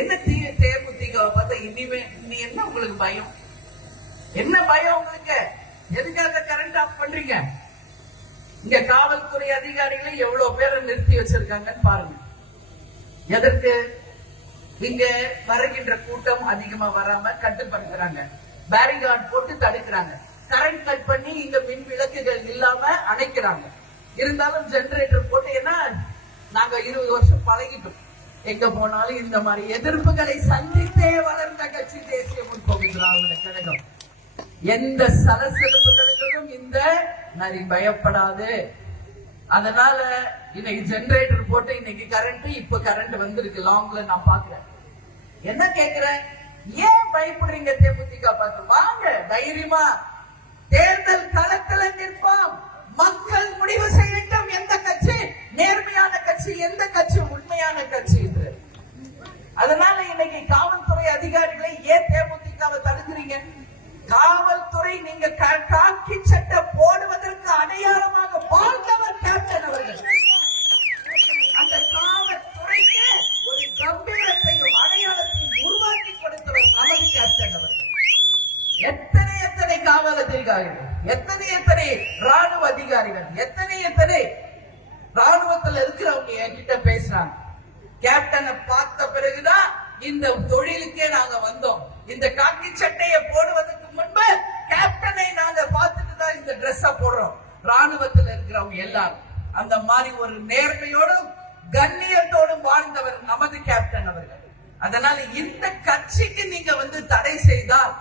என்ன தேமுதிக பார்த்தா இனிமே நீ என்ன உங்களுக்கு பயம்? என்ன பயம் உங்களுக்கு? எதுக்காக கரண்ட் ஆஃப் பண்றீங்க? இங்க காவல்துறை அதிகாரிகளை எவ்வளவு பேரை நிறுத்தி வச்சிருக்காங்கன்னு பாருங்க. எதற்கு? இங்க வருகின்ற கூட்டம் அதிகமா வராம கட்டுப்படுத்துறாங்க, பேரிகார்ட் போட்டு தடுக்கிறாங்க, கரண்ட் கட் பண்ணி இங்க மின் விளக்குகள் இல்லாம அணைக்கிறாங்க. இருந்தாலும் ஜெனரேட்டர் போட்டு, ஏன்னா நாங்க 20 வருஷம் பழகிட்டோம். எங்க போனாலும் இந்த மாதிரி எதிர்ப்புகளை சந்தித்தே வளர்ந்த கட்சி தேசிய முற்போக்கு திராவிட கழகம். எந்த சலசலப்புகளுக்கும் இந்த நரி பயப்படாது. அதனால இன்னைக்கு ஜெனரேட்டர் போட்டு இன்னைக்கு கரண்ட், இப்ப கரண்ட் வந்திருக்கு லாங்ல. நான் பாக்குறேன். என்ன கேக்குறேன்? ஏன் பயப்படுறீங்க? தேமுதிக பார்த்து வாங்க, தைரியமா தேர்தல் களத்துல நிற்போம். மக்கள் முடிவு செய்யட்டும் எந்த கட்சி நேர்மையான கட்சி, எந்த கட்சி உண்மையான கட்சி என்று. அதனால இன்னைக்கு காவல்துறை அதிகாரிகளை ஏன் தேமுதிகவை தடுக்கிறீங்க? காவல்துறை நீங்க காக்கி சட்டை போடுவதற்கு அடையாளமாக வாழ்ந்தவர் கேப்டன் அவர்கள். அந்த காவல்துறைக்கு ஒரு கம்பீரத்தையும் அடையாளத்தையும் உருவாக்கி கொடுத்தவர் நமது கேப்டன் அவர்கள். எத்தனை காவல் அதிகாரிகள், எத்தனை ராணுவ அதிகாரிகள், எத்தனை ராணுவத்தில் இருக்கிறவங்க என்கிட்ட பேசுறாங்க. கேப்டனை பார்த்த பிறகுதான் இந்த தொழிலுக்கே நாங்க வந்தோம். இந்த காக்கி சட்டையை போடுவதற்கு முன்பு கேப்டனை நாங்க பார்த்துட்டு தான் இந்த டிரெஸ் போடுறோம். ராணுவத்தில் இருக்கிறவங்க எல்லாரும் அந்த மாதிரி ஒரு நேர்மையோடும் கண்ணியத்தோடும் வாழ்ந்தவர் நமது கேப்டன் அவர்கள். அதனால இந்த கட்சிக்கு நீங்க தடை செய்தால்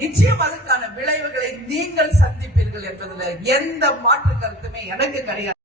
நிச்சயம் அதுக்கான விளைவுகளை நீங்கள் சந்திப்பீர்கள் என்பதில் எந்த மாற்று கருத்துமே எனக்கு கிடையாது.